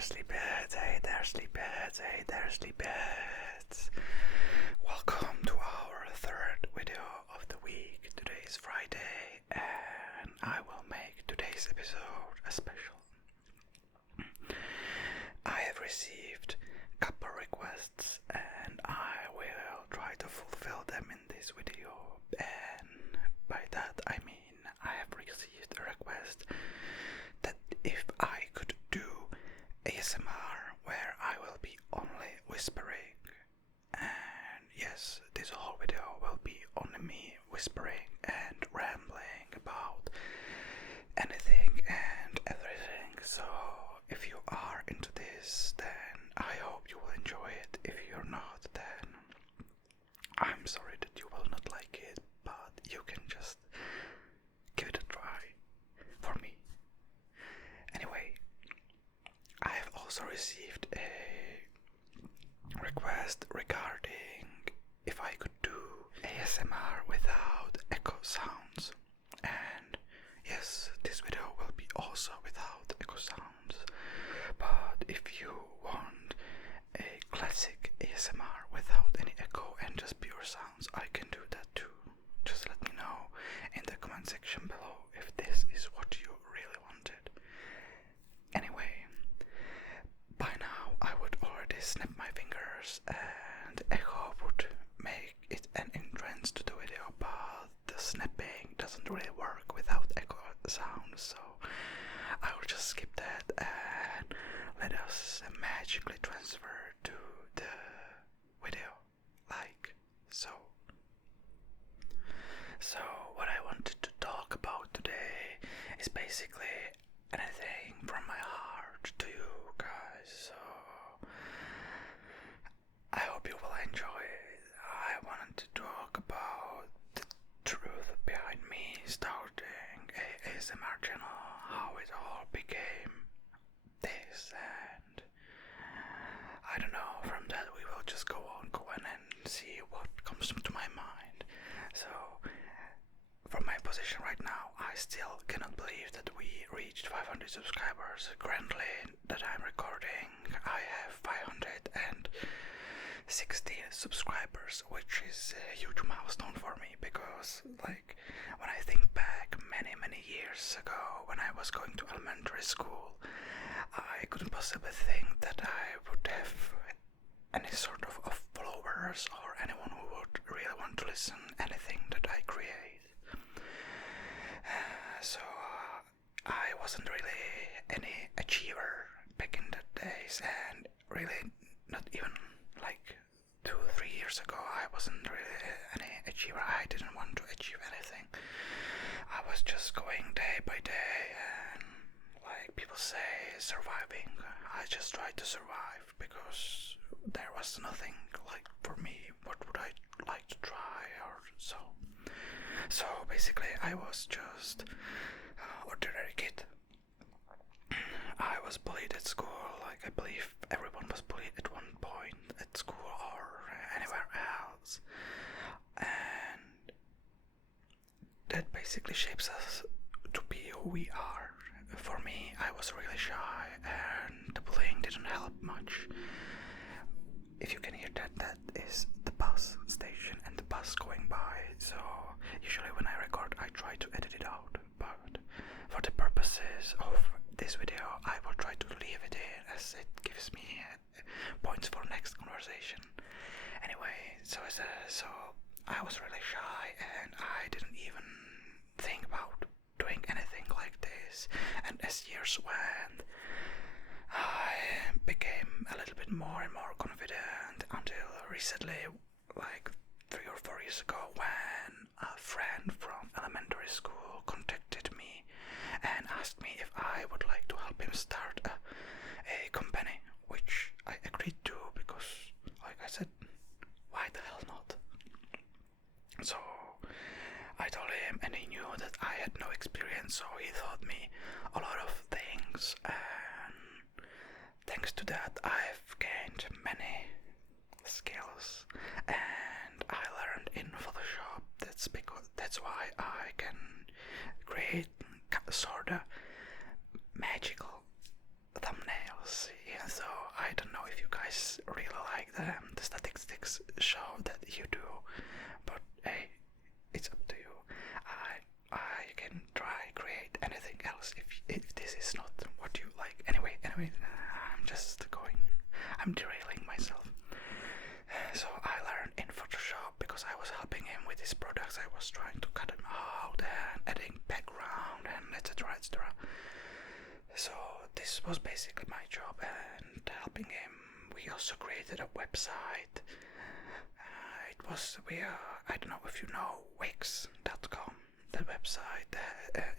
sleepyheads, hey there sleepyheads, hey there sleepyheads. Welcome to our third video of the week. Today is Friday and I will make today's episode a special. I have received a couple requests and I will try to fulfill them in this video, and by that I mean I have received a request that if I could do ASMR where I will be only whispering, and yes, this whole video will be only me whispering and rambling about anything and everything. So if you are into this, then I hope you will enjoy it. If you're not, then I'm sorry that you will not like it, but you can just give it a try for me. Anyway, I have also received a request regarding if I could do ASMR without echo sounds. And yes, this video will be also without echo sounds. But if you want a classic ASMR without any echo and just pure sounds, I can do that too. Just let me know in the comment section below if this is what you really wanted. Anyway, by now I would already snap my fingers and echo would make it an entrance to the video, but the snapping doesn't really work without echo sound, so I will just skip that and let us magically transfer to the video, like so. So what I wanted to talk about today is basically anything from my heart to you guys, so I hope you will enjoy it. I wanted to talk about the truth behind me starting a ASMR channel, how it all became this, and I don't know, from that we will just go on and see what comes to my mind. So from my position right now, I still cannot believe that we reached 500 subscribers. Currently that I'm recording, I have 516 subscribers, which is a huge milestone for me, because like when I think back many years ago when I was going to elementary school, I couldn't possibly think that I would have any sort of followers or anyone who would really want to listen anything that I create. So I wasn't really any achiever back in the days, and really not even like 2-3 years ago I wasn't really any achiever. I didn't want to achieve anything. I was just going day by day and, like people say, surviving. I just tried to survive because there was nothing like for me. What would I like to try or so? So basically I was just ordinary kid. I was bullied at school, like I believe everyone was bullied at one point at school or anywhere else, and that basically shapes us to be who we are. For me, I was really shy and the bullying didn't help much. If you can hear that, that is the bus station and the bus going by, so usually when I record I try to edit it out, but for the purposes of this video I will try to leave it in as it gives me points for next conversation. Anyway, so I was really shy and I didn't even think about doing anything like this, and as years went I became a little bit more and more confident until recently, like 3 or 4 years ago, when a friend from elementary school contacted me and asked me if I would like to help him start a company, which I agreed to because, like I said, why the hell not? So I told him and he knew that I had no experience, so he taught me a lot of things, and thanks to that I've gained many skills and I learned in Photoshop. That's why I can create sorta magical thumbnails. Yeah, I'm derailing myself. So I learned in Photoshop because I was helping him with his products. I was trying to cut him out and adding background and etc. etc. So this was basically my job and helping him. We also created a website. I don't know if you know Wix.com. The website,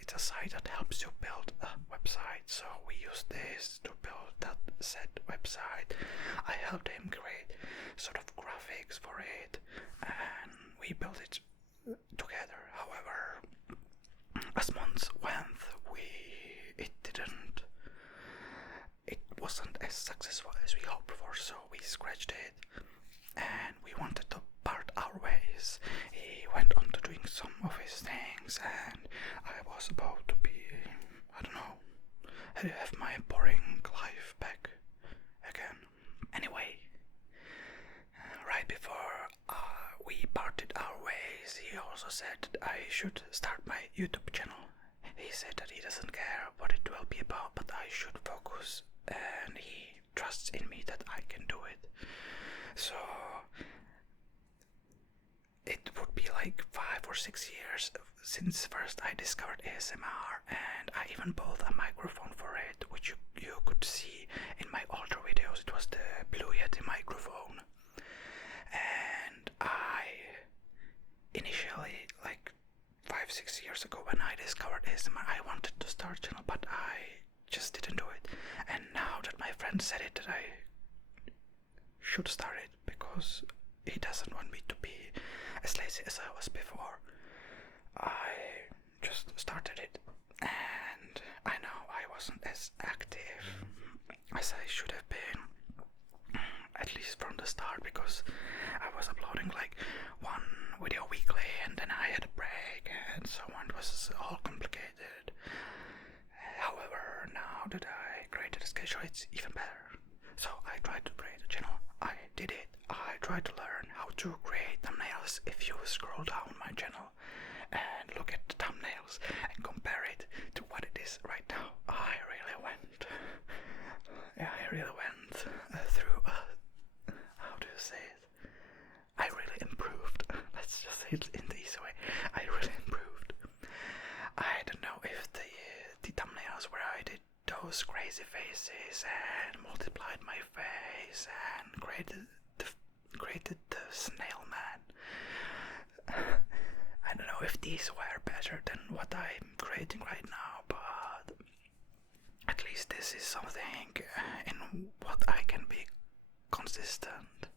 it's a site that helps you build a website. So we used this to build that said website. I helped him create sort of graphics for it, and we built it together. However, as months went, it wasn't as successful as we hoped for, so we scratched it and we wanted to part our ways. He went on to doing some of his things and I was about to be, I don't know, have my boring life back again. Anyway, right before we parted our ways, he also said that I should start my YouTube channel. He said that he doesn't care what it will be about, but I should focus, and he trusts in me that I can do it. So it would be like 5 or 6 years since first I discovered ASMR, and I even bought a microphone for it, which you could see in my older videos. It was the Blue Yeti microphone. And I initially, like 5-6 years ago when I discovered ASMR, I wanted to start a channel, but I just didn't do it. And now that my friend said it, that I should start it because he doesn't want me to be as lazy as I was before. I just started it, and I know I wasn't as active as I should have been, at least from the start, because I was uploading like one video weekly and then I had a break and so on. It was all complicated. However, now that I created a schedule, it's even better. So I tried to create a channel. I did it. I tried to learn how to create thumbnails. If you scroll down my channel and look at the thumbnails and compare it to what it is right now, I really went through how do you say it? I really improved. Let's just say it in the easy way. I really improved. I don't know if the thumbnails where I did those crazy faces and multiplied my face and created the snail man. I don't know if these were better than what I'm creating right now, but at least this is something in what I can be consistent.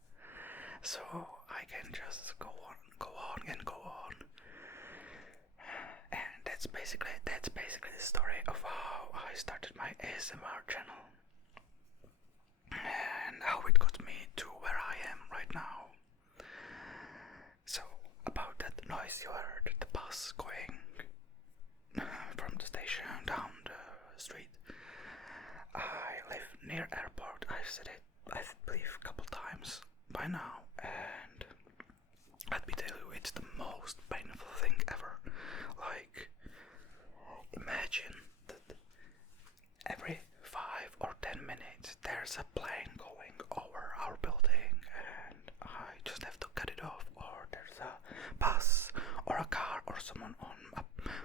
So I can just go on. And that's basically the story of how I started my ASMR channel and how it got me to where I am right now. So about that noise you heard, the bus going from the station down the street. I live near airport. I've said it, I believe, a couple times by now, and let me tell you, it's the most painful thing ever. Like, imagine that every 5 or 10 minutes there's a plane going over our building and I just have to cut it off, or there's a bus or a car or someone on a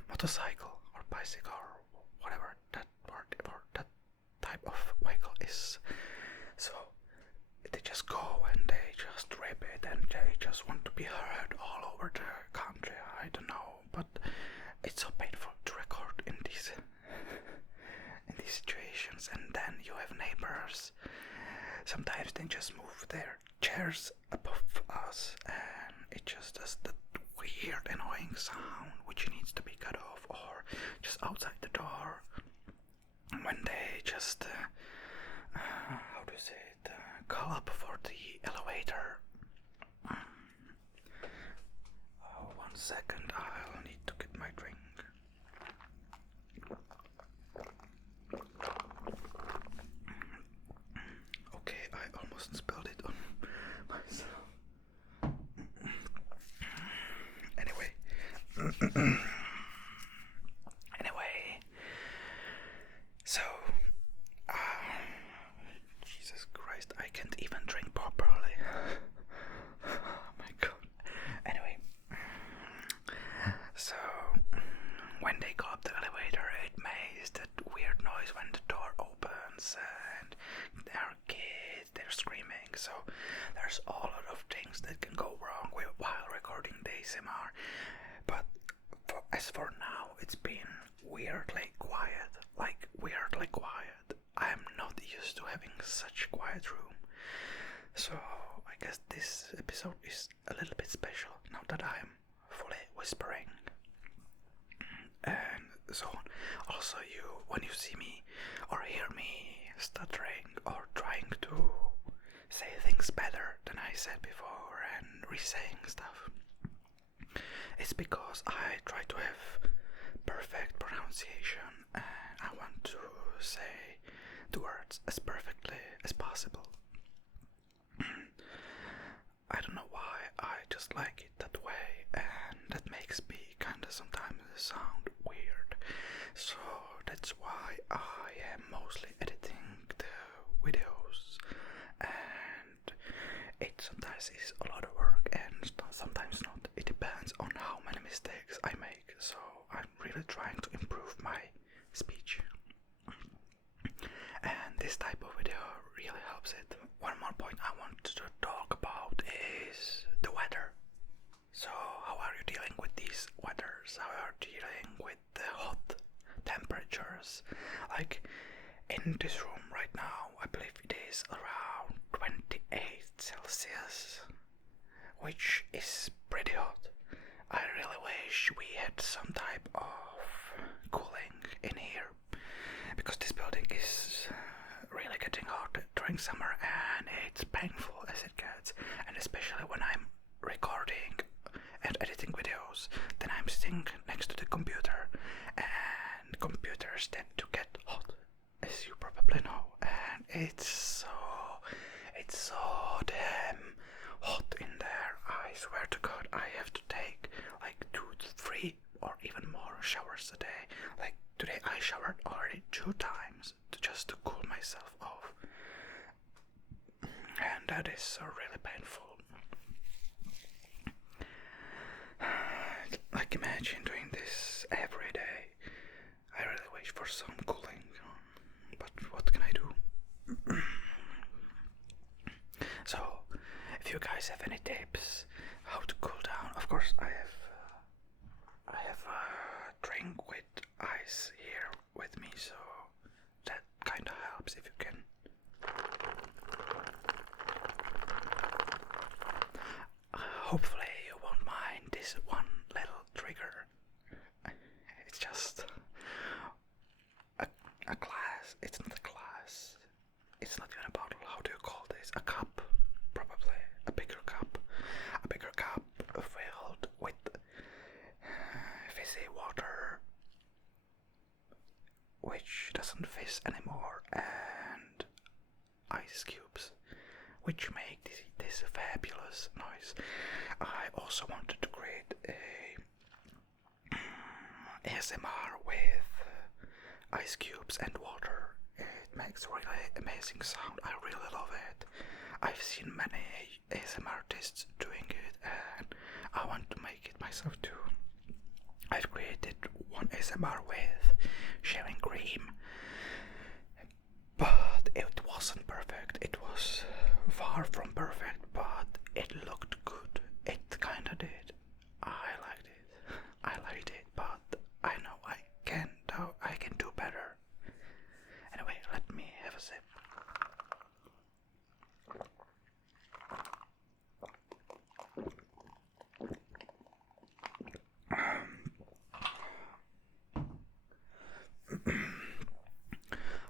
motorcycle or bicycle or whatever that word or that type of vehicle is. So they just go and they just rip it and they just want to be heard all over the country. I don't know, but it's so painful to record in these situations. And then you have neighbors. Sometimes they just move their chairs above us and it just does that weird annoying sound which needs to be cut off, or just outside the door when they just how do you say it, call up for the elevator. 1 second, I'll need to get my drink. Okay, I almost spilled it on myself. Anyway, so Jesus Christ, I can't friends and they're kids, they're screaming, so there's a lot of things that can go wrong while recording the ASMR. But as for now, it's been weirdly quiet, I'm not used to having such quiet room, so I guess this episode is a little bit special now that I'm fully whispering and so on. Also, when you see me or hear me stuttering or trying to say things better than I said before and re-saying stuff, it's because I try to have perfect pronunciation and I want to say the words as perfectly as possible. I don't know why, I just like it that way, and that makes me kinda sometimes sound weird. So that's why I am mostly editing the videos, and it sometimes is a lot of work and sometimes not. It depends on how many mistakes I make, so I'm really trying to improve my speech. And this type of video really helps it. One more point I want to talk about is the weather. So how are you dealing with these weathers? How are you dealing with the hot temperatures? Like in this room right now, I believe it is around 28 Celsius, which is pretty hot. I really wish we had some type of cooling in here, because this building is really getting hot during summer and it's painful as it gets, and especially when I'm recording and editing videos, then I'm sitting next to the computer and computers tend to get hot, as you probably know, and it's so damn hot in there. I swear to God, I have to take like 2 to 3 or even more showers a day. Like today I showered already 2 times just to cool myself off, and that is so really painful. Like imagine doing this every day. I really wish for some cooling, but what can I do? So if you guys have any tips how to cool down, of course I have a drink with ice here with me, so that kinda helps if you can. Hopefully you won't mind this one little trigger. It's just a glass. It's not a glass. It's not even a bottle. How do you call this? A cup, probably. A bigger cup. A bigger cup filled with fizzy water, which doesn't fizz anymore, and ice cubes, which make this fabulous noise. I also wanted to create a ASMR with ice cubes and water. It makes really amazing sound. I really love it. I've seen many ASMR artists doing it and I want to make it myself too. I've created one ASMR with shaving cream, but it wasn't perfect. It was far from perfect, but it looked good. It kinda did. I liked it, but I know I can do better. Anyway, let me have a sip.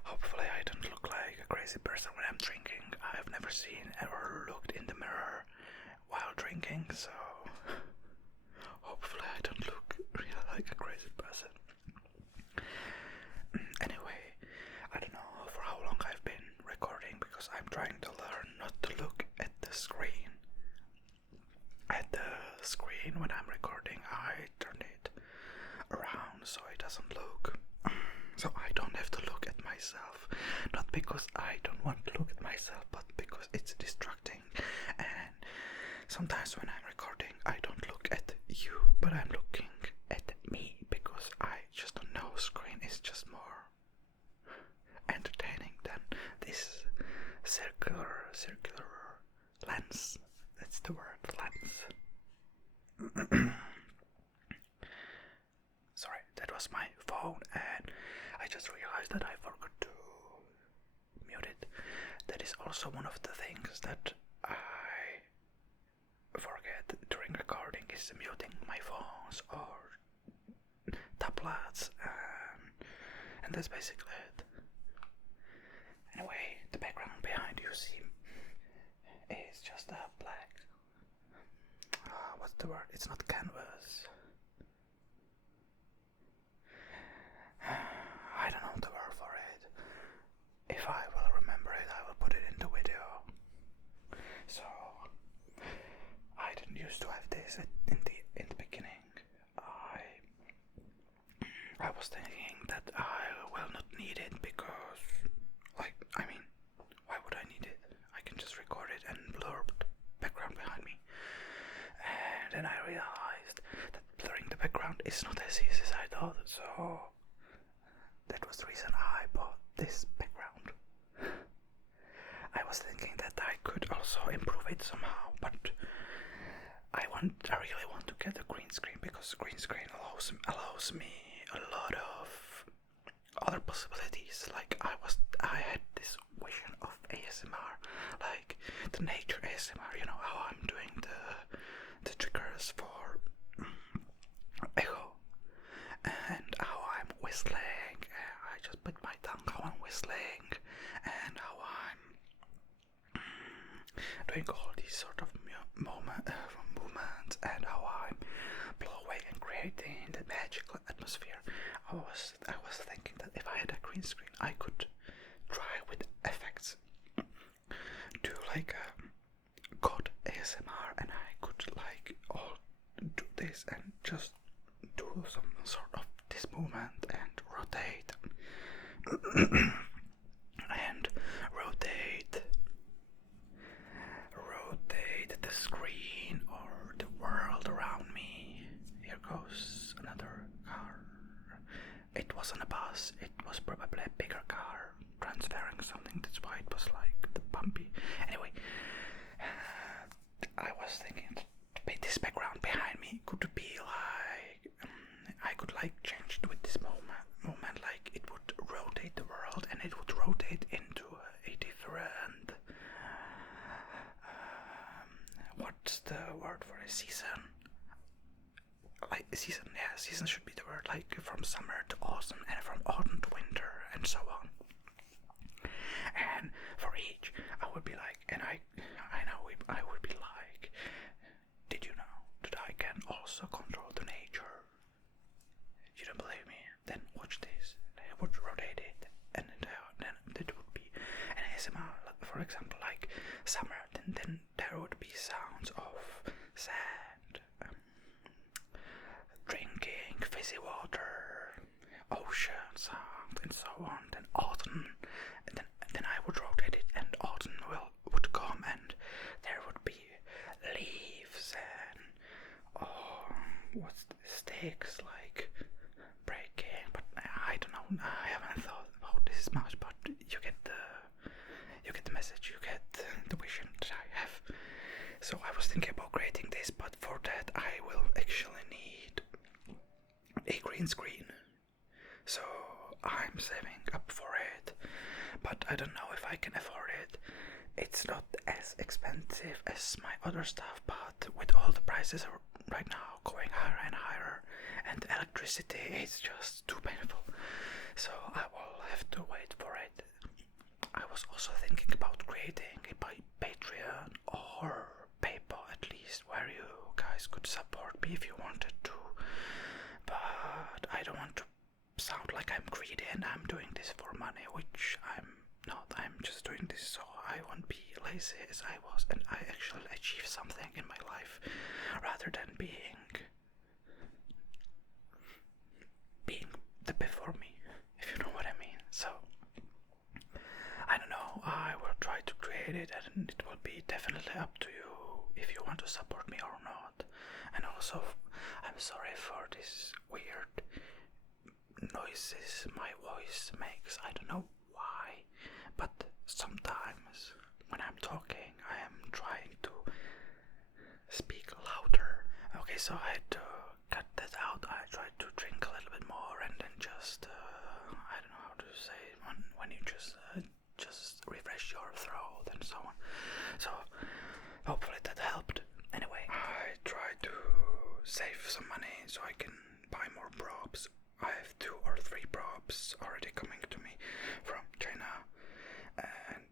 Hopefully I don't look like a crazy person when I'm drinking. I've never seen or looked in the mirror while drinking, so hopefully I don't look really like a crazy person. Anyway, I don't know for how long I've been recording because I'm trying to learn not to look at the screen. At the screen when I'm recording, I turn it around so it doesn't look, so I don't have to look at myself. Not because I don't want to look at myself, but because it's distracting. And sometimes when I'm recording, I don't look at you, but I'm looking at me because I just don't know. Screen is just more entertaining than circular lens. That's the word, lens. Sorry, that was my phone, and I just realized that I forgot to mute it. That is also one of the things that I forget during recording, is muting my phones or tablets, and that's basically it. Anyway, the background behind you see is just a black, what's the word? It's not canvas. I don't know the word for it. If I will remember it, I will put it in the video. So I didn't used to have this in the beginning. I was thinking that I will not need it because, why would I need it? I can just record it and blur the background behind me. And then I realized that blurring the background is not as easy as I thought, so that was the reason I bought this background. I was thinking that I could also improve it somehow, but I really want to get a green screen, because green screen allows me a lot of other possibilities. Like I had this vision of ASMR, like the nature ASMR, you know, how I'm doing the triggers for echo, and how I'm whistling. I just bit my tongue how I'm whistling, and how I'm doing all these sort of movements, and how I'm blowing and creating the magical atmosphere. I was thinking that if I had a green screen, I could try with effects, do like a god ASMR, and I could like all do this and just do some sort of this movement and rotate and rotate the screen or the world around me. Here goes another car. It wasn't a bus, it was probably a bigger car transferring something. That's why it was like the bumpy. Anyway, I was thinking this background behind me could be like, I could like change it with this moment, like it would rotate the world, and it would rotate into a different, what's the word for a season? Like season, yeah, season should be the word, like from summer to autumn, and from autumn to winter, and so on. And for each, I would be like, and I would be like, did you know that I can also control the nature? You don't believe me? Then watch this. I would rotate it, and then it would be an ASMR. For example, like summer. Then there would be sounds of sand, drinking fizzy water, ocean sound, and so on. Then autumn, and then I would rotate it, and autumn would come, and there would be leaves and what's the sticks like breaking. But I don't know. I haven't thought about this much, but you get the message. You get the vision that I have. So I was thinking about creating this, but for that I will actually need a green screen. So I'm saving up for it, but I don't know if I can afford it. It's not as expensive as my other stuff, but with all the prices right now going higher and higher, and the electricity is just too painful, so I will have to wait for it. I was also thinking about creating a Patreon or PayPal at least, where you guys could support me if you wanted to, but I don't want to sound like I'm greedy and I'm doing this for money, which I'm not. I'm just doing this so I won't be lazy as I was, and I actually achieve something in my life rather than being the before me, if you know what I mean. So I don't know, I will try to create it, and it will be definitely up to you if you want to support me or not. And also, I'm sorry for this weird noises my voice makes. I don't know why, but sometimes so I had to cut that out. I tried to drink a little bit more and then just, I don't know how to say, when you just refresh your throat and so on. So hopefully that helped. Anyway, I tried to save some money so I can buy more props. I have 2 or 3 props already coming to me from China, and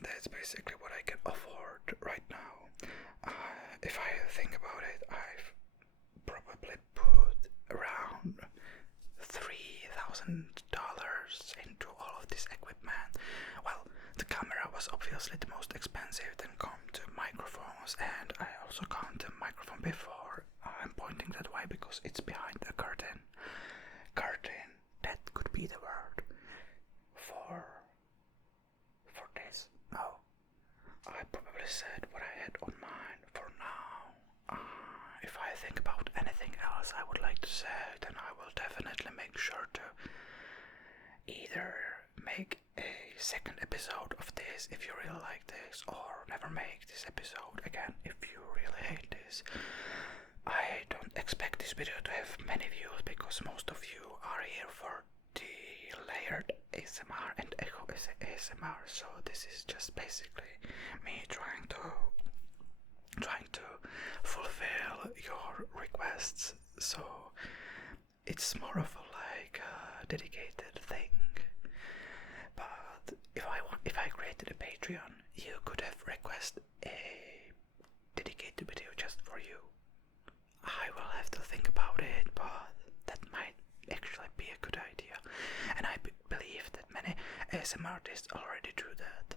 that's basically what I can afford right now. If I think about it, I've probably put around $3,000 into all of this equipment. Well, the camera was obviously the most expensive, then come to microphones, and I also count the microphone before I'm pointing that way because it's behind the curtain. Curtain, that could be the word for this. Oh, I probably said what I had on mind for now. If I think about anything else I would like to say, then I will definitely make sure to either make a second episode of this if you really like this, or never make this episode again if you really hate this. I don't expect this video to have many views because most of you are here for the layered ASMR and echo ASMR, so this is just basically me trying to fulfill your requests. So it's more of a dedicated thing. But if I created a Patreon, you could have requested a dedicated video just for you. I will have to think about it, but that might actually be a good idea, and I believe that many ASMR artists already do that.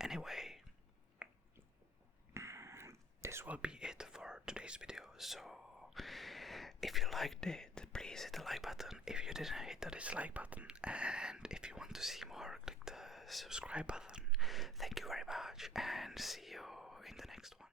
Anyway, this will be it for today's video. So if you liked it, please hit the like button. If you didn't, hit the dislike button, and if you want to see more, click the subscribe button. Thank you very much, and see you in the next one.